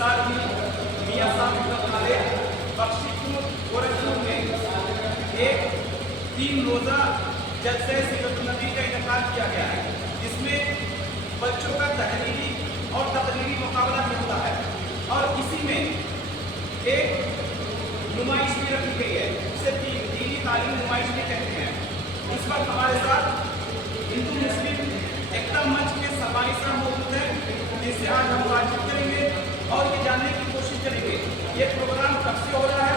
साल ही मियाँ साहब कॉलेज बख्शीपुर गोरखपुर में एक 3 रोज़ा जलसे सीरत नबी का इनेकाद किया गया है, जिसमें बच्चों का तहरीरी और तकरीरी मुकाबला भी होता है और इसी में एक नुमाइश भी रखी गई है, जिसे दीनी तालीम नुमाइश भी कहते हैं। इस वक्त हमारे साथ हिंदू मुस्लिम एकता मंच के सरमाई साहब मौजूद हैं, जिससे आज हम बातचीत करेंगे और ये जानने की कोशिश करेंगे ये प्रोग्राम कब से हो रहा है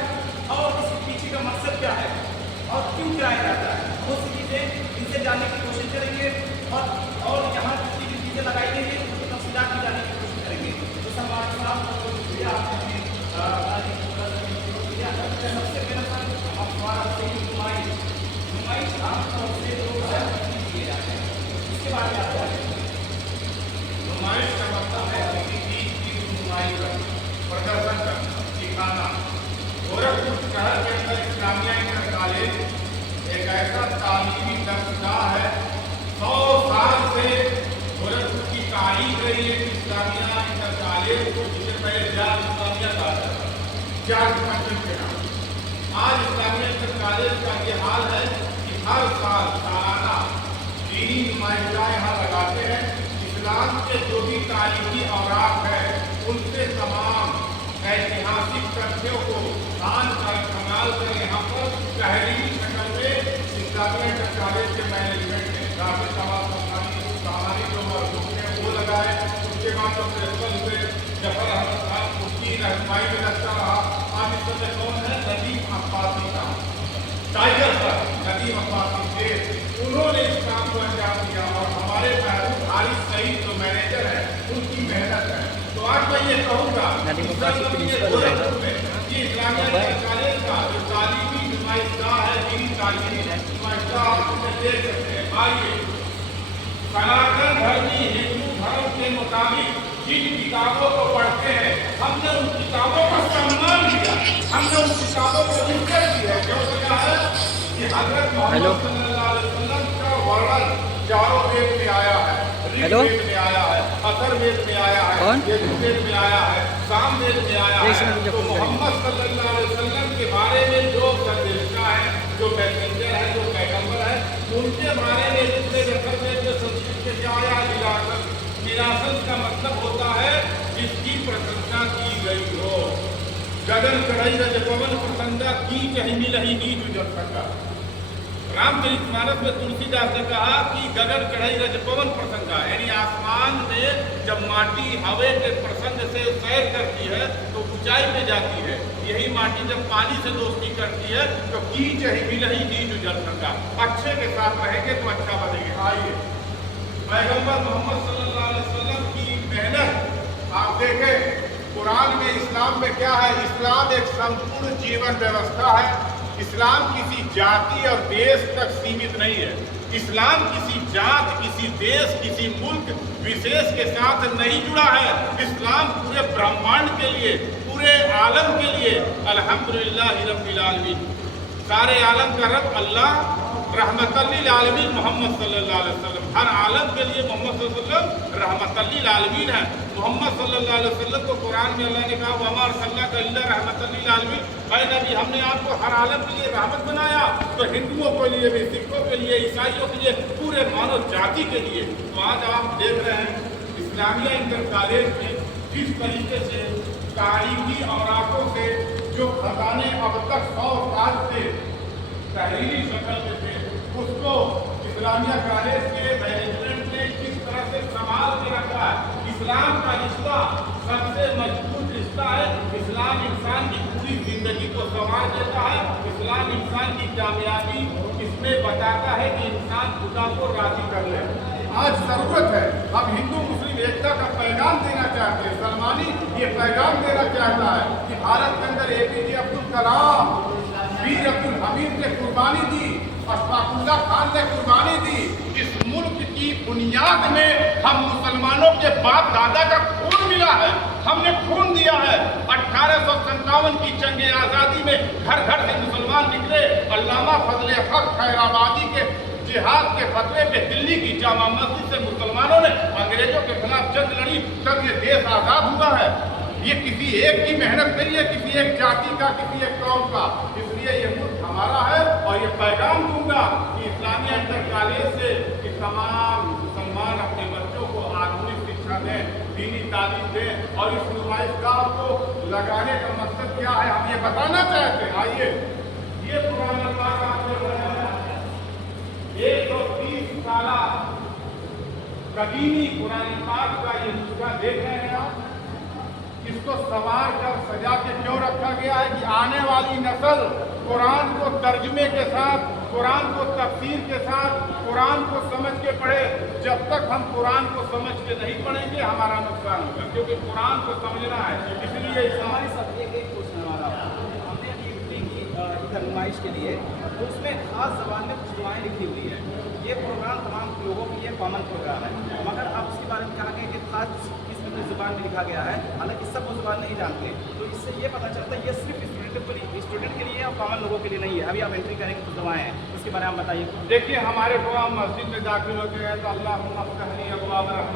और इसके पीछे का मकसद क्या है और क्यों कराया जाता है। बहुत सी चीज़ें इनसे जानने की कोशिश करेंगे और यहाँ जितनी भी चीज़ें लगाई गई हैं उसकी तफसीलात भी जानने की कोशिश करेंगे। तो सरमाई साहब सबसे पहले हमारा नुमाइश आमतौर से किए जाते हैं, इसके बारे में आता है। नुमाइश का मतलब है किसी चीज की नुमाइश करना, प्रदर्शन करना, दिखाना। गोरखपुर शहर के अंदर इस्लामिया इंटर कॉलेज एक ऐसा तालीमी दरगाह है, 100 साल से गोरखपुर की तारीख रही है। इस्लामिया इंटर कॉलेज को जिसे पहले जाल इस्लामिया कहा जाता था, जाट मंजिल के नाम। आज इस्लामिया इंटर कॉलेज का ये हाल है कि हर साल सालाना दीनी नुमाइशा यहाँ लगाते हैं। इस्लाम के जो भी तारीखी औराक है उनसे तमाम ऐतिहासिक तथ्यों को दान कर कमाल कर यहाँ पर तहरीरी शक्ल में इस्लामिया इंटर कॉलेज के मैनेजमेंट ने काफी तमाम कहानी जो मरसूख है वो लगाए। उसके बाद जो प्रिंसिपल हुए जफर अहमद खान उसकी रहनुमाई में लगता रहा। आज इस समय कौन है? नदीम अब्बासी साहब, टाइगर सर नदीम अब्बासी थे, उन्होंने इस काम को अंजाम दिया और हमारे महबूब हारिस सईद जो मैनेजर है उनकी मेहनत है। तो आज मैं ये कहूँगा कि इस्लामिया कॉलेज का जो तालीमी नुमाइशगाह है, दीनी तालीमी नुमाइशगाह आप उसमें देख सकते हैं। आइए, सनातन धर्मी हिंदू धर्म के मुताबिक जिन किताबों को पढ़ते हैं हमने उन किताबों का सम्मान किया, हमने उन किताबों को इज्जत दी है। जो क्या है कि हजरत मोहम्मद सल्लल्लाहु अलैहि वसल्लम का वर्णन चारों वेद में आया है, ऋग्वेद में आया है, अथर्ववेद में आया है, यजुर्वेद में आया है, सामवेद में आया है। तो मोहम्मद सल्लल्लाहु अलैहि वसल्लम के बारे में जो संदेशा है, जो मैसेंजर है, जो पैगंबर है, उनके बारे में ऋग्वेद अथर्ववेद में संस्कृत के क्या आया? विरासत का मतलब होता है जिसकी प्रशंसा की गई हो। गगन चढ़ई रज पवन प्रसंगा की कहीं मिलही नीच जल सका। रामचरितमानस में तुलसीदास ने कहा कि गगन चढ़ई रज पवन प्रसंगा, यानी आसमान में जब माटी हवा के प्रसंग से सैर करती है तो ऊंचाई पे जाती है। यही माटी जब पानी से दोस्ती करती है तो की कहीं मिलही नीच जल सका। अच्छे के साथ रहेंगे तो अच्छा बनेंगे। आइए, पैगंबर मोहम्मद सल्लल्लाहु अलैहि वसल्लम की मेहनत आप देखें। कुरान में इस्लाम में क्या है? इस्लाम एक संपूर्ण जीवन व्यवस्था है। इस्लाम किसी जाति और देश तक सीमित नहीं है। इस्लाम किसी जात, किसी देश, किसी मुल्क विशेष के साथ नहीं जुड़ा है। इस्लाम पूरे ब्रह्मांड के लिए, पूरे आलम के लिए अल्हम्दुलिल्लाह रब्बिल आलमीन। सारे आलम का रब अल्लाह, रहमतल लिल आलमीन मोहम्मद सल्लल्लाहु अलैहि वसल्लम। हर आलम के लिए मोहम्मद सल्लल्लाहु अलैहि वसल्लम रहमतल लिल आलमीन है। मोहम्मद सल्लल्लाहु अलैहि वसल्लम को कुरान में अल्लाह ने कहा वमा अरसलनाका इल्ला रहमतल लिल आलमीन, ऐ नबी हमने आपको हर आलम के लिए रहमत बनाया। तो हिंदुओं के लिए भी, सिखों के लिए, ईसाइयों के लिए, पूरे मानव जाति के लिए। तो आज आप देख रहे हैं इस्लामिया इंटर कॉलेज में किस तरीके से तारीखी औराकों से जो खजाने अब तक 100 साल से तहरीरी शक्ल में थे उसको इस्लामिया कॉलेज के मैनेजमेंट ने किस तरह से संभाल के रखा है। इस्लाम का रिश्ता सबसे मजबूत रिश्ता है। इस्लाम इंसान की पूरी जिंदगी को संवार देता है। इस्लाम इंसान की कामयाबी इसमें बताता है कि इंसान खुदा को राजी कर ले। आज जरूरत है, हम हिंदू मुस्लिम एकता का पैगाम देना चाहते हैं। सलमानी ये पैगाम देना चाहता है कि भारत के अंदर APJ अब्दुल कलाम, वीर अब्दुल हमीद ने कुर्बानी दी, अशफाकुल्लाह खान ने कुर्बानी दी। इस मुल्क की बुनियाद में हम मुसलमानों के बाप दादा का खून मिला है, हमने खून दिया है। 1857 की जंग आज़ादी में घर घर से मुसलमान निकले। अल्लामा फजले हक खैराबादी के जिहाद के फतवे पे दिल्ली की जामा मस्जिद से मुसलमानों ने अंग्रेजों के खिलाफ जंग लड़ी, तब ये देश आज़ाद हुआ है। ये किसी एक की मेहनत नहीं है, किसी एक जाति का, किसी एक कौम का। इसलिए ये मुल्क हमारा है और ये पैगाम दूंगा कि इस्लामिया इंटर कॉलेज से कि तमाम मुसलमान अपने बच्चों को आधुनिक शिक्षा दें, दीनी तालीम दें और इस नुमाइशगाह को लगाने का मकसद क्या है हम ये बताना चाहते हैं। आइए, ये पुराना पाक आपने बनाया 130 साल कदीमी कुरान पाक का ये नुस्खा देख रहे हैं आप। इसको संवार कर सजा के क्यों रखा गया है कि आने वाली नस्ल कुरान को तर्जुमे के साथ, कुरान को तफसीर के साथ, कुरान को समझ के पढ़े। जब तक हम कुरान को समझ के नहीं पढ़ेंगे हमारा नुकसान होगा, क्योंकि कुरान को समझना है। इसलिए हमारे साथ एक क्वेश्चन हमारा, हमने अभी यूपी की इधर नुमाइश के लिए तो उसमें खास जबान में कुछ दुआएं लिखी हुई है। ये प्रोग्राम तमाम लोगों के लिए कॉमन प्रोग्राम है, मगर आप उसके बारे में कहा कि खास किस जुबान में लिखा गया है, हालांकि सब वो जुबान नहीं जानते। तो इससे ये पता चलता है ये सिर्फ स्टूडेंट के लिए और कॉमन लोगों के लिए नहीं है। अभी आप एंट्री करेंगे कुछ दवाएं हैं, उसके बारे में बताइए। देखिए, हमारे को हम मस्जिद में दाखिल होते हैं तो अल्लाह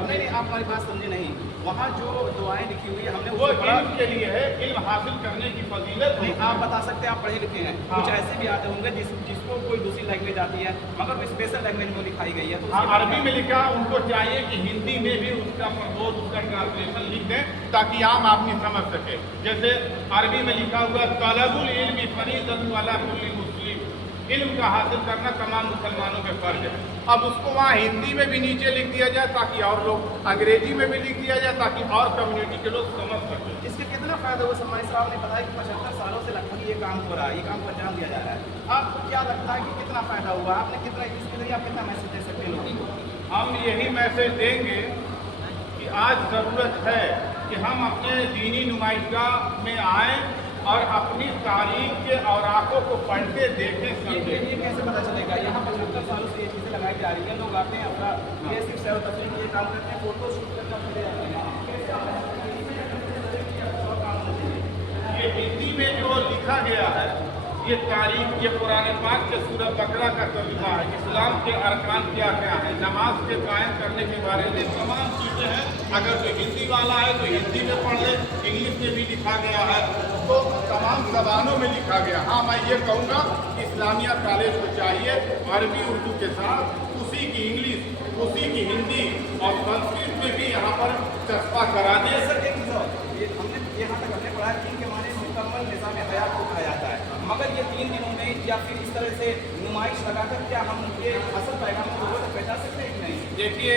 नहीं, आप हमारी बात समझे नहीं। वहाँ जो दुआएं लिखी हुई है हमने वो इल्म के लिए है, इल्म हासिल करने की फजीलत नहीं। आप बता सकते हैं, आप पढ़े लिखे हैं। कुछ ऐसे भी आते होंगे जिसको कोई दूसरी लैंग्वेज आती है, मगर वो स्पेशल लैंग्वेज में लिखाई गई है। तो अरबी में लिखा, उनको चाहिए कि हिंदी में भी उसका प्रबोध, उसका ट्रांसलेशन लिख दें ताकि आम आदमी समझ सके। जैसे अरबी में लिखा हुआ तलबुल इल्मी फरीज़तुन अला कुल्ली मुस्लिम, इल्म का हासिल करना तमाम मुसलमानों के फर्ज है। अब उसको वहाँ हिंदी में भी नीचे लिख दिया जाए ताकि और लोग, अंग्रेजी में भी लिख दिया जाए ताकि और कम्युनिटी के लोग समझ सकें। इसके कितना फायदा हुआ? सम्मानित साहब ने बताया कि 75 सालों से लगभग ये काम हो रहा है, ये काम को अंजाम दिया जा रहा है। आपको क्या लगता है कि कितना फायदा हुआ? आपने कितना, इसके जरिए आप कितना मैसेज दे सकते हैं लोगों को? हम यही मैसेज देंगे कि आज ज़रूरत है कि हम अपने दीनी नुमाइशगाह में आएँ और अपनी तारीख के औराकों को पढ़ते देखें, समझें। ये कैसे पता चलेगा? यहाँ 75 सालों से ये चीज़ें लगाई जा रही हैं, लोग आते हैं अपना ये सिर्फ सैर तफरीह के लिए काम करते हैं, फोटो शूट करके अपने जाते हैं। ये हिंदी में जो लिखा गया है ये तारीख, ये कुरान पाक के सूरह बकरा का तर्जुमा है। इस्लाम के अरकान क्या क्या है, नमाज के कायम करने के बारे में तमाम चीज़ें हैं। अगर जो हिंदी वाला है तो हिंदी में पढ़ ले, इंग्लिश में भी लिखा गया है, तो तमाम ज़बानों में लिखा गया। हाँ, मैं ये कहूँगा कि इस्लामिया कॉलेज को चाहिए अरबी उर्दू के साथ उसी की इंग्लिश, उसी की हिंदी और संस्कृत में भी यहाँ पर चस्पा करा दे। सर एक चीज़, हमने यहाँ तक हमने पढ़ा कि इनके माने मुकम्मल निज़ाम हयात को कहा जाता है, मगर ये 3 दिनों में या फिर इस तरह से नुमाइश लगाकर क्या हम ये असल पैगाम को लोगों तक पहुँचा सकते हैं कि नहीं? देखिए,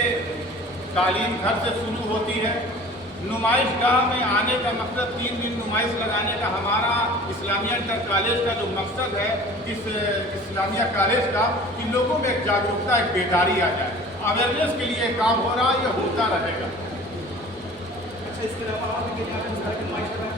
तालीम घर से शुरू होती है। नुमाइशगाह में आने का मकसद 3 दिन नुमाइश लगाने का हमारा इस्लामिया इंटर कॉलेज का जो मकसद है इस इस्लामिया कॉलेज का, कि लोगों में एक जागरूकता, एक बेदारी आ जाए। अवेयरनेस के लिए काम हो रहा है, ये होता रहेगा। अच्छा, इसके अलावा और भी यहाँ इस तरह की नुमाइश लगाएं?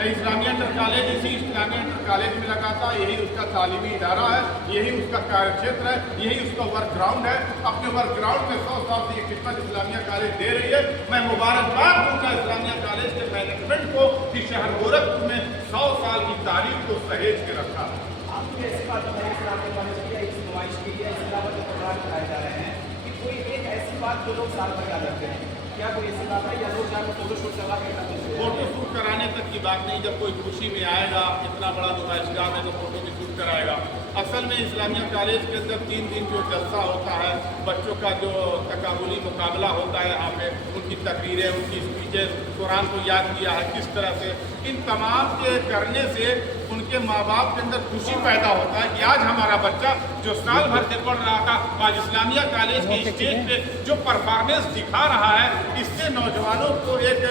इस्लामिया इंटर कॉलेज इसी इस्लामिया इंटर कॉलेज में लगाता है, यही उसका तालीमी इदारा है, यही उसका कार्य क्षेत्र है, यही उसका वर्क ग्राउंड है। अपने वर्क ग्राउंड में 100 साल से ये खिदमत इस्लामिया कॉलेज दे रही है। मैं मुबारकबाद दूंगा इस्लामिया कॉलेज के मैनेजमेंट को कि शहर गोरखपुर में 100 साल की तारीख को सहेज के रखा है। आपको ऐसी बात बताइए इस्लामिया कॉलेज की, इस नुमाइश के लिए, इसके अलावा जो प्रोग्राम कराए जा रहे हैं, कि कोई एक ऐसी बात जो लोग साल भर याद रखते हैं, क्या कोई ऐसी बात है या लोग जाकर फोटो शूट करवा के? फोटो शूट कराने तक की बात नहीं, जब कोई खुशी में आएगा, इतना बड़ा नुमाइशगाह में तो फोटो भी शूट कराएगा। असल में इस्लामिया कॉलेज के अंदर 3 दिन जो जलसा होता है, बच्चों का जो तकाबुली मुकाबला होता है, यहाँ पे उनकी तकरीरें, उनकी स्पीचेस, कुरान को याद किया है किस तरह से, इन तमाम के करने से उनके माँ बाप के अंदर खुशी पैदा होता है कि आज हमारा बच्चा जो साल भर से पढ़ रहा था, आज इस्लामिया कॉलेज की स्टेज पे जो परफॉर्मेंस दिखा रहा है, इससे नौजवानों को एक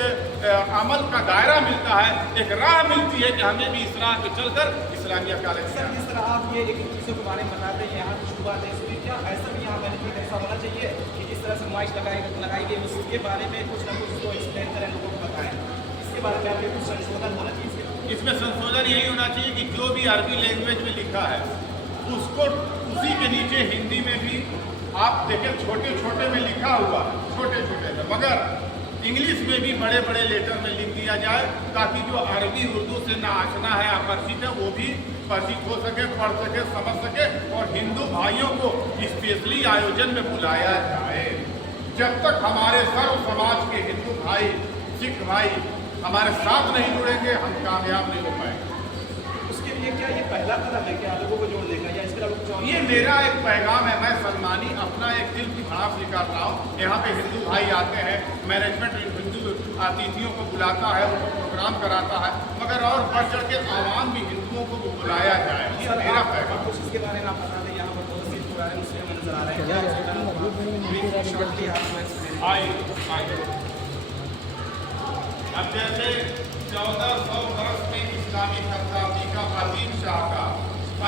अमल का दायरा मिलता है, एक राह मिलती है कि हमें भी इस राह पे चलकर इस्लामिया कॉलेज। सर, जिस तरह आप ये एक चीज़ों के बारे में बताते हैं, यहाँ की शुरुआत है, इसलिए क्या ऐसा भी यहाँ मैनेजमेंट ऐसा होना चाहिए कि जिस तरह से नुमाइश लगाई गई उसके बारे में कुछ ना कुछ तो एक्सप्लेन करें, लोगों को बताएं, इसके बारे में आपके कुछ संशोधन होना चाहिए? इसमें संशोधन यही होना चाहिए कि जो भी अरबी लैंग्वेज में लिखा है उसको उसी के नीचे हिंदी में भी आप देखें, छोटे छोटे में लिखा हुआ, छोटे छोटे में, मगर इंग्लिश में भी बड़े बड़े लेटर में लिख दिया जाए ताकि जो अरबी उर्दू से ना आशना है, अपरिचित है, वो भी परिचित हो सके, पढ़ सके, समझ सके। और हिंदू भाइयों को स्पेशली आयोजन में बुलाया जाए। जब तक हमारे सर्व समाज के हिंदू भाई सिख भाई हमारे साथ नहीं जुड़ेंगे हम कामयाब नहीं हो पाएंगे। उसके लिए क्या ये पहला कदम है क्या लोगों को जोड़ने का, या इसके अलावा कुछ और? ये मेरा एक पैगाम है, मैं सलमानी अपना एक दिल की भड़ास निकाल रहा हूँ। यहाँ पे हिंदू भाई आते हैं, मैनेजमेंट हिंदू अतिथियों को बुलाता है, उनको प्रोग्राम कराता है, मगर और बढ़ चढ़ के आवाम भी हिंदुओं को बुलाया जाए, ये मेरा पैगाम। कुछ इसके बारे में आप बता दें। यहाँ पर बहुत सी पुराने मुस्लिम नजर आ रहे हैं, आइए अब जैसे 1400 वर्ष में इस्लामी शताब्दी का अजीम शाह का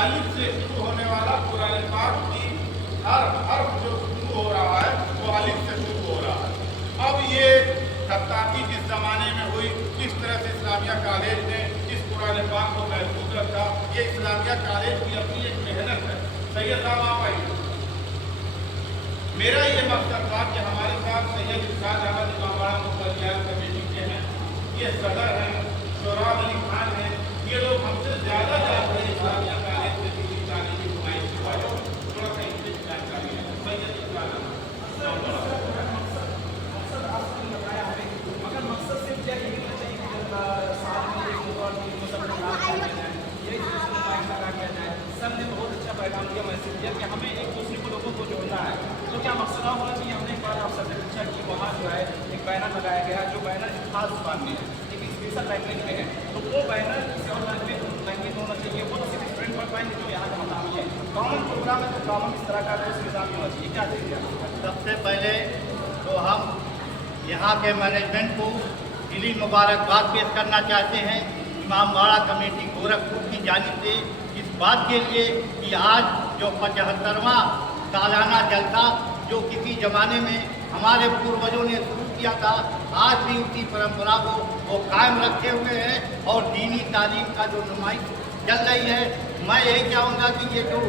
अलिफ से शुरू होने वाला कुरान पाक की हर हर्फ जो शुरू हो रहा है वो अलिफ से शुरू हो रहा है। अब ये शताब्दी जिस जमाने में हुई, किस तरह से इस्लामिया कॉलेज ने इस कुरान पाक को महफूज रखा, ये इस्लामिया कॉलेज की अपनी एक मेहनत है। सैयद साहब आप आइए। मेरा ये मकसद था कि हमारे साथ सैयद इरशाद अहमद इमामबाड़ा मुफ्ती कमेटी के हैं, ये सदर हैं, शोराब अली खान हैं, ये लोग हमसे ज़्यादा जानते हैं इस्लामिया कॉलेज से किसी तालीमी नुमाइश के बारे में, थोड़ा सा इनसे जानकारी है। सैयद इरशाद मगर मकसद सिर्फ क्या यही होना चाहिए कि साल में एक मुकाम लगा किया जाए। सब ने बहुत अच्छा पैगाम दिया, मैसेज दिया कि हमें एक दूसरे को लोगों को जोड़ना है। तो क्या मकसद होना चाहिए? हमने एक बार आपसे पूछा कि वहाँ जो है एक बैनर लगाया गया, जो बैनर खास जुबान में है, एक स्पेशल लैंग्वेज में है, तो वो बैनर किसी और लैंग्वेज होना चाहिए, वो सिर्फ स्टूडेंट पढ़ पाएंगे जो यहाँ का मकामी है। कॉमन प्रोग्राम है तो कॉमन इस तरह का कुछ निज़ाम होना चाहिए। क्या चाहिए? सबसे पहले तो हम यहाँ के मैनेजमेंट को दिली मुबारकबाद पेश करना चाहते हैं इमामबाड़ा कमेटी गोरखपुर की जानिब से इस बात के लिए कि आज जो 75वां सालाना जलसा जो किसी ज़माने में हमारे पूर्वजों ने शुरू किया था, आज भी उसी परंपरा को वो कायम रखे हुए हैं और दीनी तालीम का जो नुमाइश चल रही है। मैं यही चाहूँगा कि ये जो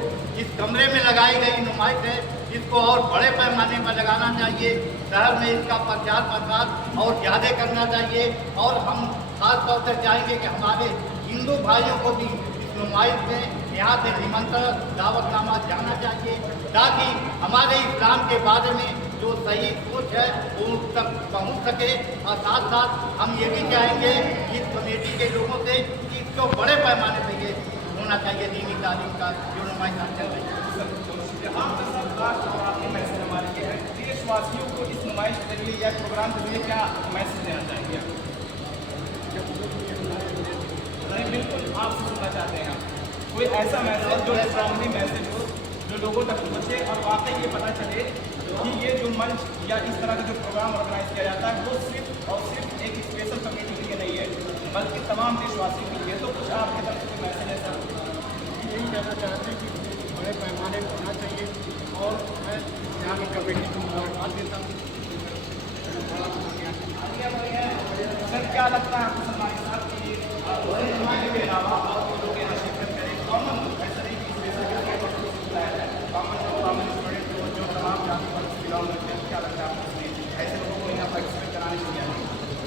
इस कमरे में लगाई गई नुमाइश है, इसको और बड़े पैमाने पर लगाना चाहिए, शहर में इसका प्रचार प्रसार और ज़्यादा करना चाहिए। और हम खास तौर से चाहेंगे कि हमारे हिंदू भाइयों को भी इस नुमाइश में यहाँ से निमंत्रण दावतनामा जाना चाहिए, ताकि हमारे इस्लाम के बारे में जो सही सोच है वो उन तक पहुँच सके। और साथ साथ हम ये भी चाहेंगे कि इस कमेटी के लोगों से कि इसको बड़े पैमाने पर ये होना चाहिए दीनी तालीम का जो नुमाइश चल रही है। आपका सब और आपके मैसेज हमारे लिए है, देशवासियों को इस नुमाइश के जरिए या प्रोग्राम के जरिए क्या मैसेज देना चाहेंगे? नहीं, बिल्कुल आपसे सुनना चाहते हैं आप कोई ऐसा मैसेज जो स्ट्रांगली मैसेज हो, जो लोगों तक पहुँचे और वाकई ये पता चले कि ये जो मंच या इस तरह का जो प्रोग्राम ऑर्गेनाइज किया जाता है वो सिर्फ और सिर्फ एक स्पेशल कमेटी के लिए नहीं है, बल्कि तमाम देशवासियों के लिए। तो कुछ आपकी तरफ से कोई मैसेज है सर? यही कहना चाहते हैं कि बड़े पैमाने पर होना चाहिए और मैं यहाँ की कमेटी को मुबारकबाद देता हूँ। सर क्या लगता है आपको सलमान साहब की के अलावा और लोग यहाँ शिरकत करें? कॉमन ऐसा नहीं कि कॉमन स्टूडेंट जो तमाम जाति पर बिलोंग करते हैं, क्या लगता है आपको ऐसे लोगों को यहाँ पार्टिसिपेट कराने चाहिए?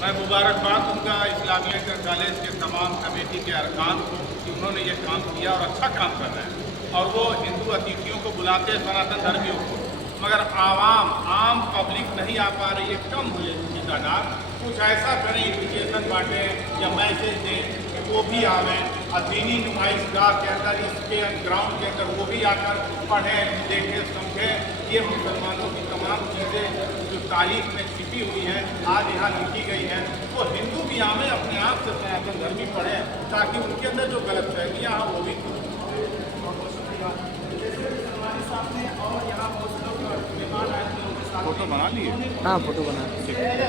मैं मुबारकबाद दूँगा इस्लामिया कॉलेज के तमाम कमेटी के अरकान को कि उन्होंने ये काम किया और अच्छा काम कर रहे हैं। और वो हिंदू अतिथियों को बुलाते हैं, सनातन धर्मियों को, मगर आम पब्लिक नहीं आ पा रही है, कम हुई है तादाद। कुछ ऐसा करें, इन्विटेशन बांटें या मैसेज दें कि वो भी आवें और दीनी नुमाइशगाह के अंदर, इसके ग्राउंड के अंदर वो भी आकर पढ़ें, देखें, समझें। ये मुसलमानों की तमाम चीज़ें जो तारीख में छिपी हुई हैं आज यहाँ लिखी गई हैं, वो हिंदू भी आवें, अपने आप से सनातन धर्मी पढ़ें, ताकि उनके अंदर जो गलत फहमियाँ हैं वो भी हमारे सामने और यहाँ बहुत लोग मेहमान आए थे, उनके साथ फोटो बना लिए। हाँ, फोटो बना